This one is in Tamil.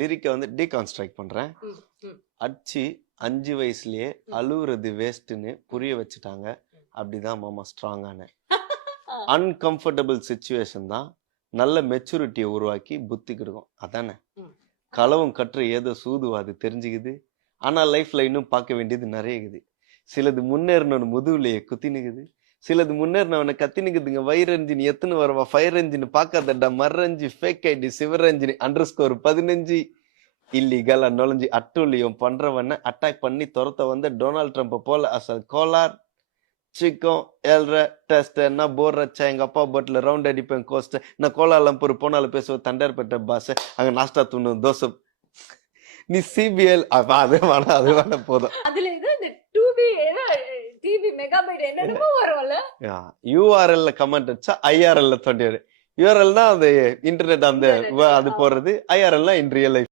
லிரிக்க வந்து டீகான்ஸ்ட்ரக்ட் பண்றேன். ம், ம், அடிச்சு 5 வயசுலயே அழுவுறது வேஸ்ட்ன்னு புரிய வச்சுட்டாங்க. அப்படிதான் மாமா ஸ்ட்ராங் ஆனேன். ஆ, அன்கம்ஃபர்டபிள் சிச்சுவேஷன் தான் நல்ல மெச்சூரிட்டியை உருவாக்கி புத்தி கொடுக்கும். அதானே ம். களவும் கற்று ஏதோ சூதுவாது தெரிஞ்சுக்குது. ஆனா லைஃப்ல இன்னும் பார்க்க வேண்டியது நிறைய இருக்குது. சிலது முன்னேறணும்னு முதுகுலையே குத்தினுக்குது. சிலது முன்னேறினவனை கத்தினுக்குதுங்க. வயிறு என்ஜின் எத்தனை வரவா ஃபயர் என்ஜின் பார்க்காதடா மர்ரஞ்சி ஃபேக் ஐடி சிவரஞ்சினி __ 15 இல்லீகலா நுழைஞ்சி அட்டூழியம் பண்றவன அட்டாக் பண்ணி துரத்த வந்த டொனால்ட் ட்ரம்ப் போல அசல் கோலார் சிக்கம் ஏழ்ற டெஸ்ட் நான் போர் வச்சா எங்க அப்பா போட்ல ரவுண்ட் அடிப்பேன் கோஸ்ட் நான் கோலாலம்பூர் போனாலும் பேசுவேன் தண்டர்பட்ட பாஸ் அங்க நாஸ்டா தூணும் தோசை நீ சிபிஎல் அது வேணா போதும். அதுல ஏதோ இந்த 2B ஏதோ டிவி மெகாபைட் என்னென்னமோ வரும்ல. யூஆர்எல்ல கமெண்ட் வச்சா ஐஆர்எல்ல 20 யூஆர்எல்னா அது இன்டர்நெட் அந்த Internet, அது போடுறது. ஐஆர்எல்னா இன் ரியல் லைஃப்.